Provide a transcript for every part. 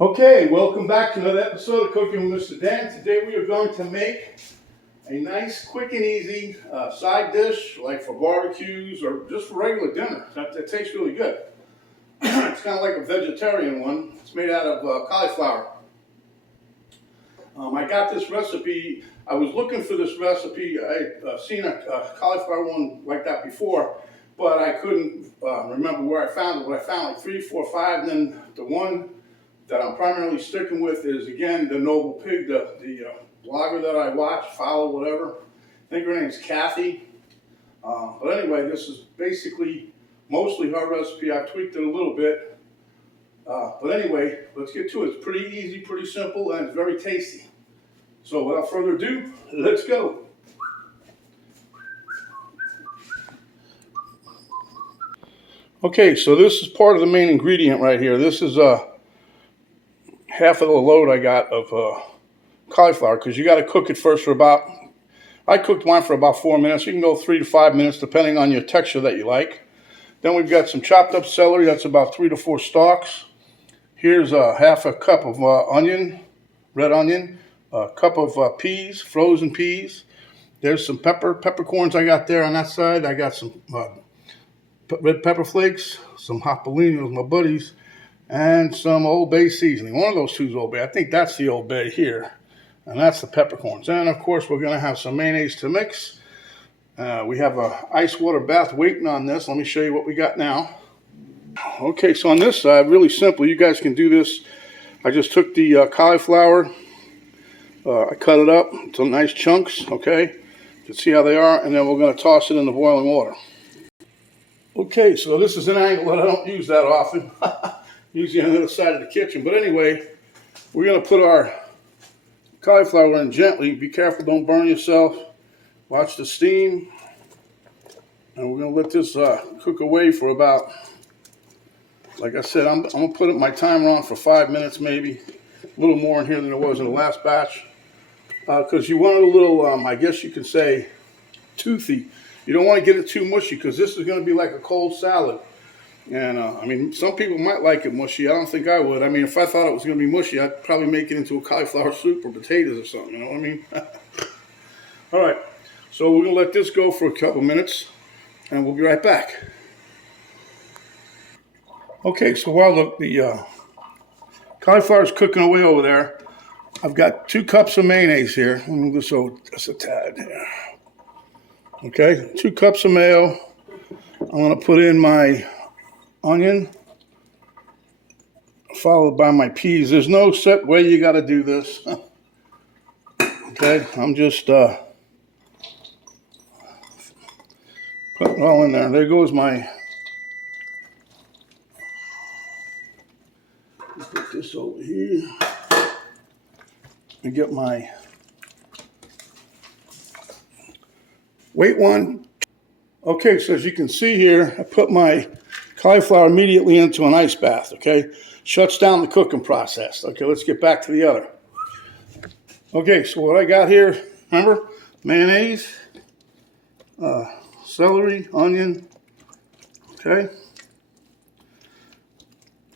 Okay, welcome back to another episode of Cooking with Mr. Dan. Today we are going to make a nice, quick and easy side dish, like for barbecues or just for regular dinner. That tastes really good. It's kind of like a vegetarian one. It's made out of cauliflower. I got this recipe. I was looking for this recipe. I'd seen a cauliflower one like that before, but I couldn't remember where I found it. But I found like 3, 4, 5, and then the one that I'm primarily sticking with is, again, the Noble Pig, the blogger that I watch, follow, whatever. I think her name's Kathy. But anyway, this is basically mostly her recipe. I've tweaked it a little bit. But anyway, let's get to it. It's pretty easy, pretty simple, and it's very tasty. So without further ado, let's go. Okay, so this is part of the main ingredient right here. This is half of the load I got of cauliflower, because you got to cook it first for about, I cooked mine for about 4 minutes. You can go 3 to 5 minutes depending on your texture that you like. Then we've got some chopped up celery. That's about 3 to 4 stalks. Here's half a cup of onion, red onion, a cup of peas, frozen peas. There's some peppercorns I got there on that side. I got some red pepper flakes, some jalapeños, my buddies, and some Old Bay seasoning. One of those two is Old Bay. I think that's the Old Bay here. And that's the peppercorns. And of course, we're going to have some mayonnaise to mix. We have a ice water bath waiting on this. Let me show you what we got now. Okay, so on this side, really simple. You guys can do this. I just took the cauliflower. I cut it up into nice chunks, okay? You can see how they are. And then we're going to toss it in the boiling water. Okay, so this is an angle that I don't use that often. Usually on the other side of the kitchen. But anyway, we're going to put our cauliflower in gently. Be careful, don't burn yourself. Watch the steam. And we're going to let this cook away for about, like I said, I'm going to put my timer on for 5 minutes maybe. A little more in here than there was in the last batch. Because you want it a little, I guess you could say, toothy. You don't want to get it too mushy, because this is going to be like a cold salad. And, I mean, some people might like it mushy. I don't think I would. I mean, if I thought it was going to be mushy, I'd probably make it into a cauliflower soup or potatoes or something. You know what I mean? All right. So we're going to let this go for a couple minutes, and we'll be right back. Okay, so while the cauliflower is cooking away over there, I've got 2 cups of mayonnaise here. Let me move this over just a tad here. Okay, 2 cups of mayo. I'm going to put in my onion, followed by my peas. There's no set way you got to do this. Okay, I'm just putting it all in there. There goes my, put this over here and get my weight one. Okay, so as you can see here, I put my cauliflower immediately into an ice bath, okay? Shuts down the cooking process. Okay, let's get back to the other. Okay, so what I got here, remember, mayonnaise, celery, onion, okay?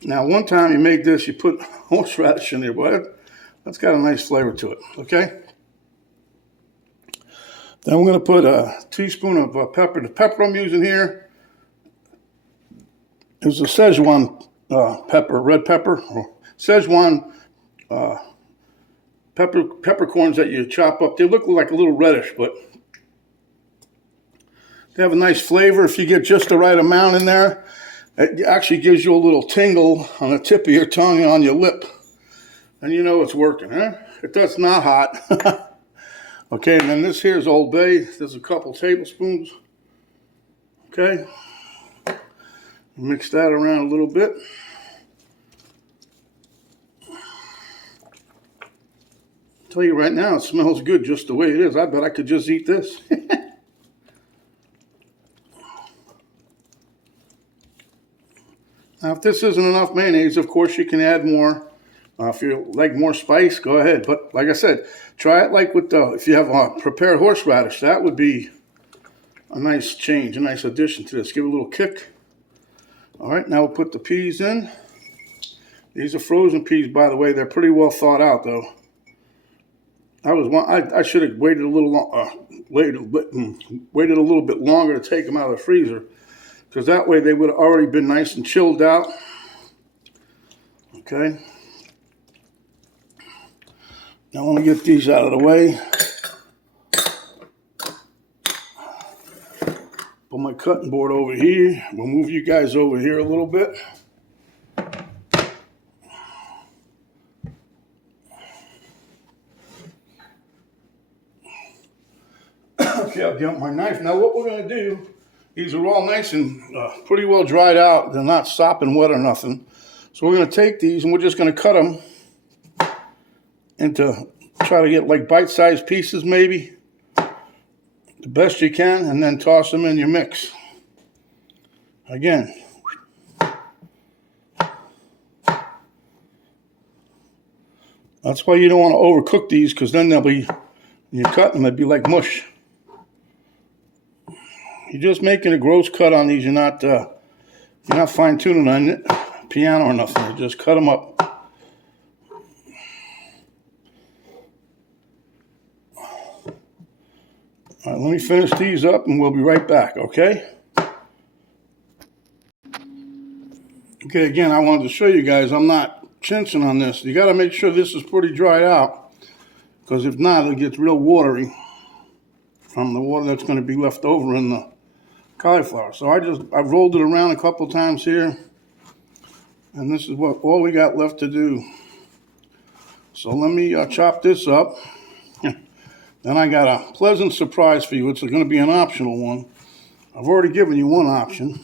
Now, one time you make this, you put horseradish in there, but that's got a nice flavor to it, okay? Then we're going to put a teaspoon of pepper. The pepper I'm using here is a Sichuan pepper, red pepper, or Sichuan peppercorns that you chop up. They look like a little reddish, but they have a nice flavor. If you get just the right amount in there, it actually gives you a little tingle on the tip of your tongue and on your lip. And you know it's working, huh? That's not hot. Okay, and then this here is Old Bay. There's a couple tablespoons. Okay. Mix that around a little bit. I'll tell you right now, it smells good just the way it is. I bet I could just eat this. Now, if this isn't enough mayonnaise, of course you can add more. If you like more spice, go ahead. But like I said, try it like with if you have prepared horseradish. That would be a nice change, a nice addition to this. Give it a little kick. All right, now we'll put the peas in. These are frozen peas, by the way. They're pretty well thawed out, though. I should have waited a little bit longer to take them out of the freezer, because that way they would have already been nice and chilled out. Okay. Now let me get these out of the way. Put my cutting board over here. We'll move you guys over here a little bit. Okay, I'll get my knife. Now what we're going to do, these are all nice and pretty well dried out. They're not sopping wet or nothing. So we're going to take these and we're just going to cut them into, try to get like bite-sized pieces maybe, the best you can, and then toss them in your mix. Again. That's why you don't want to overcook these, because then they'll be, when you cut them, they'll be like mush. You're just making a gross cut on these. You're not fine-tuning on it, piano or nothing. You just cut them up. All right, let me finish these up and we'll be right back, okay? Okay, again, I wanted to show you guys, I'm not chinching on this. You got to make sure this is pretty dried out, because if not, it gets real watery from the water that's going to be left over in the cauliflower. So I've rolled it around a couple times here, and this is all we got left to do. So let me chop this up. Then I got a pleasant surprise for you. It's going to be an optional one. I've already given you one option,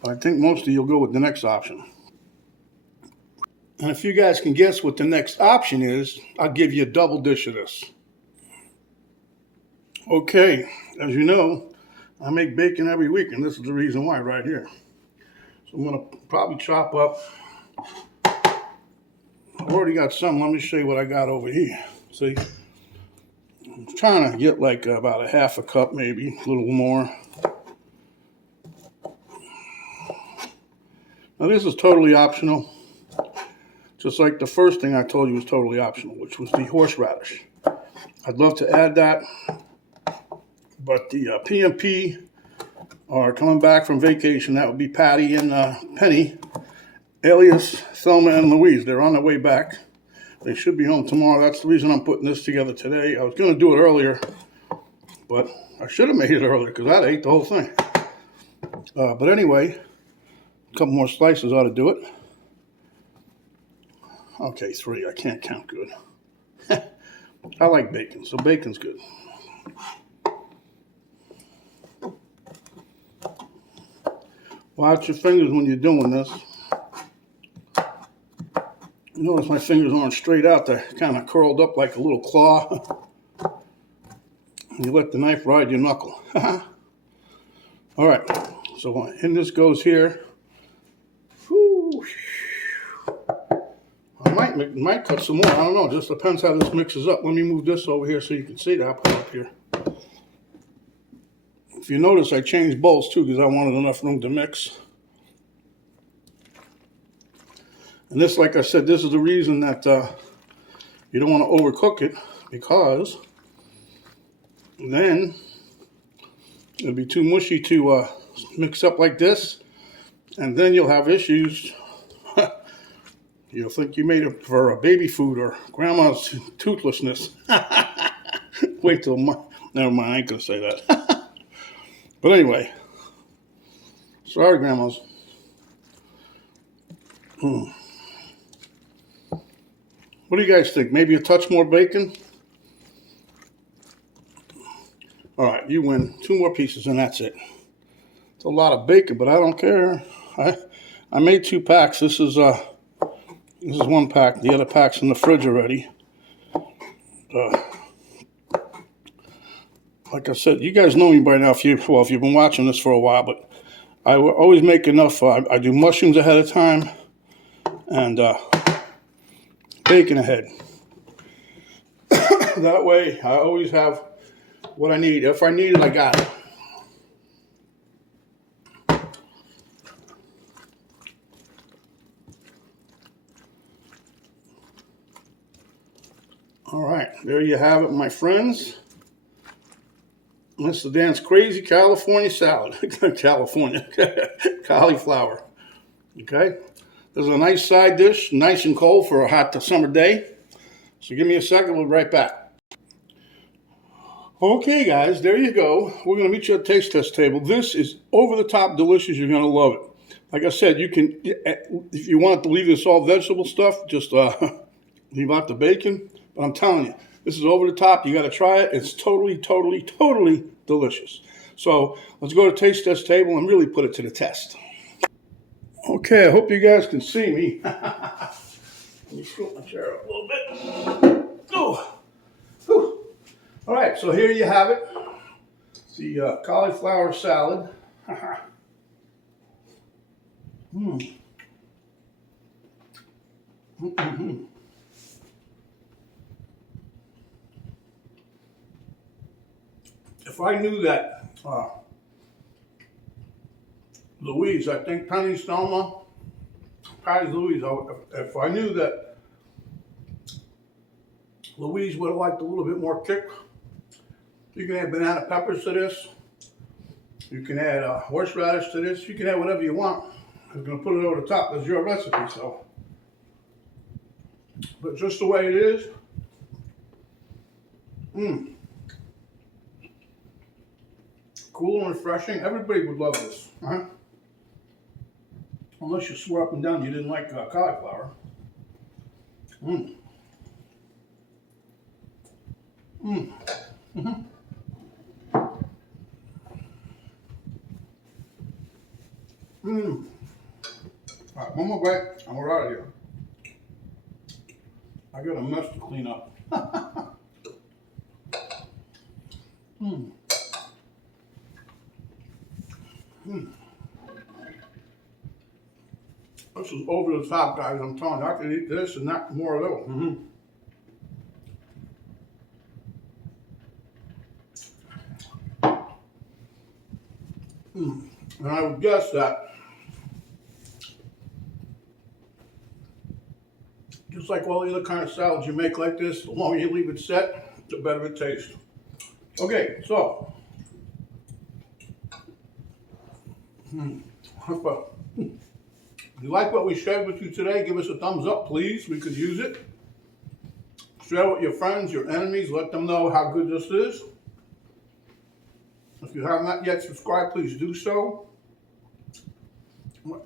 but I think most of you will go with the next option. And if you guys can guess what the next option is, I'll give you a double dish of this. Okay, as you know, I make bacon every week, and this is the reason why right here. So I'm going to probably chop up. I've already got some. Let me show you what I got over here. See? I'm trying to get like about a half a cup, maybe a little more. Now this is totally optional, just like the first thing I told you was totally optional, which was the horseradish. I'd love to add that, but the PMP are coming back from vacation. That would be Patty and Penny, alias Thelma and Louise. They're on their way back. They should be home tomorrow. That's the reason I'm putting this together today. I was going to do it earlier, but I should have made it earlier because I'd ate the whole thing. But anyway, a couple more slices ought to do it. Okay, 3. I can't count good. I like bacon, so bacon's good. Watch your fingers when you're doing this. Notice my fingers aren't straight out. They're kind of curled up like a little claw. And you let the knife ride your knuckle. All right, so in this goes here. Whew. I might cut some more. I don't know. Just depends how this mixes up. Let me move this over here so you can see that. I'll put it up here. If you notice, I changed bowls too because I wanted enough room to mix. And this, like I said, this is the reason that you don't want to overcook it, because then it'll be too mushy to mix up like this, and then you'll have issues. You'll think you made it for a baby food or grandma's toothlessness. Wait till never mind, I ain't gonna say that. But anyway, sorry, grandmas. What do you guys think? Maybe a touch more bacon? All right, you win. 2 more pieces and that's it. It's a lot of bacon, but I don't care. I made 2 packs. This is 1 pack. The other pack's in the fridge already. Like I said, you guys know me by now if you've been watching this for a while, but I will always make enough. I do mushrooms ahead of time and bacon ahead. That way, I always have what I need. If I need it, I got it. All right, there you have it, my friends. Mr. Dan's crazy California salad. California. Cauliflower. Okay? There's a nice side dish, nice and cold for a hot summer day. So give me a second, we'll be right back. Okay, guys, there you go. We're going to meet you at the taste test table. This is over the top delicious. You're going to love it. Like I said, you can, if you want to leave this all vegetable stuff, just leave out the bacon. But I'm telling you, this is over the top. You got to try it. It's totally, totally, totally delicious. So let's go to taste test table and really put it to the test. Okay, I hope you guys can see me. Let me scoot my chair up a little bit. Oh, whew. All right, so here you have it. The cauliflower salad. Mm. Mm-hmm. If I knew that Louise, I think Penny Stoma, Patty's Louise, if I knew that Louise would have liked a little bit more kick, you can add banana peppers to this. You can add horseradish to this. You can add whatever you want. I'm going to put it over the top. That's your recipe, so. But just the way it is. Cool and refreshing. Everybody would love this. Unless you swore up and down you didn't like cauliflower. Mm-hmm. All right, one more bite and we're out of here. I got a mess to clean up. This is over the top, guys. I'm telling you, I could eat this and not more of those. And I would guess that, just like all the other kind of salads you make like this, the longer you leave it set, the better it tastes. Okay, so. If you like what we shared with you today, give us a thumbs up, please. We could use it. Share with your friends, your enemies. Let them know how good this is. If you have not yet subscribed, please do so.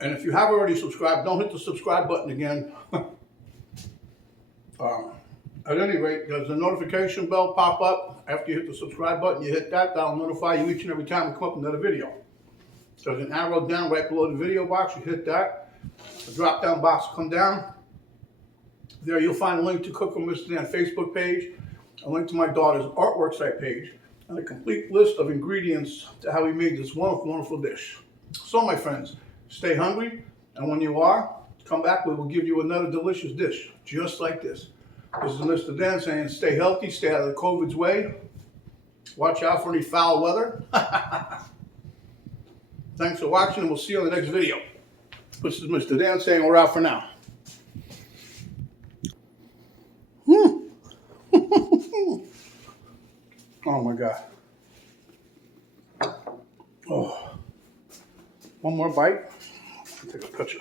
And if you have already subscribed, don't hit the subscribe button again. At any rate, there's a notification bell pop up. After you hit the subscribe button, you hit that. That'll notify you each and every time we come up with another video. There's an arrow down right below the video box. You hit that. The drop down box will come down. There you'll find a link to Cook with Mr. Dan Facebook page, a link to my daughter's artwork site page, and a complete list of ingredients to how we made this wonderful, wonderful dish. So my friends, stay hungry, and when you are, come back. We will give you another delicious dish, just like this. This is Mr. Dan saying stay healthy, stay out of the COVID's way. Watch out for any foul weather. Thanks for watching, and we'll see you on the next video. This is Mr. Dan saying we're out for now. Oh my God. Oh. One more bite. I'll take a picture.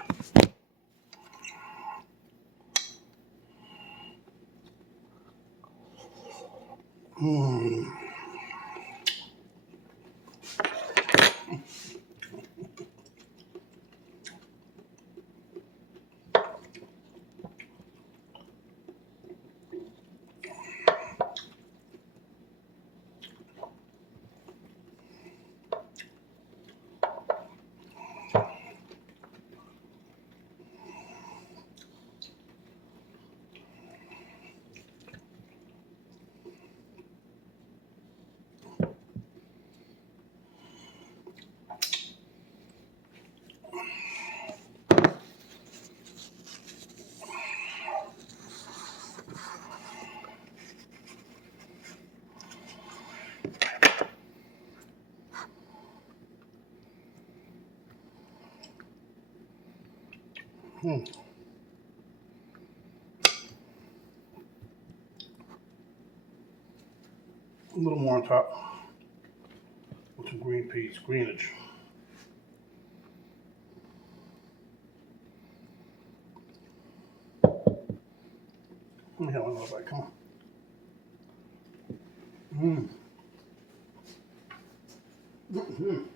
A little more on top with some green peas, greenage. Let me have another bite, come on. Mm-hmm.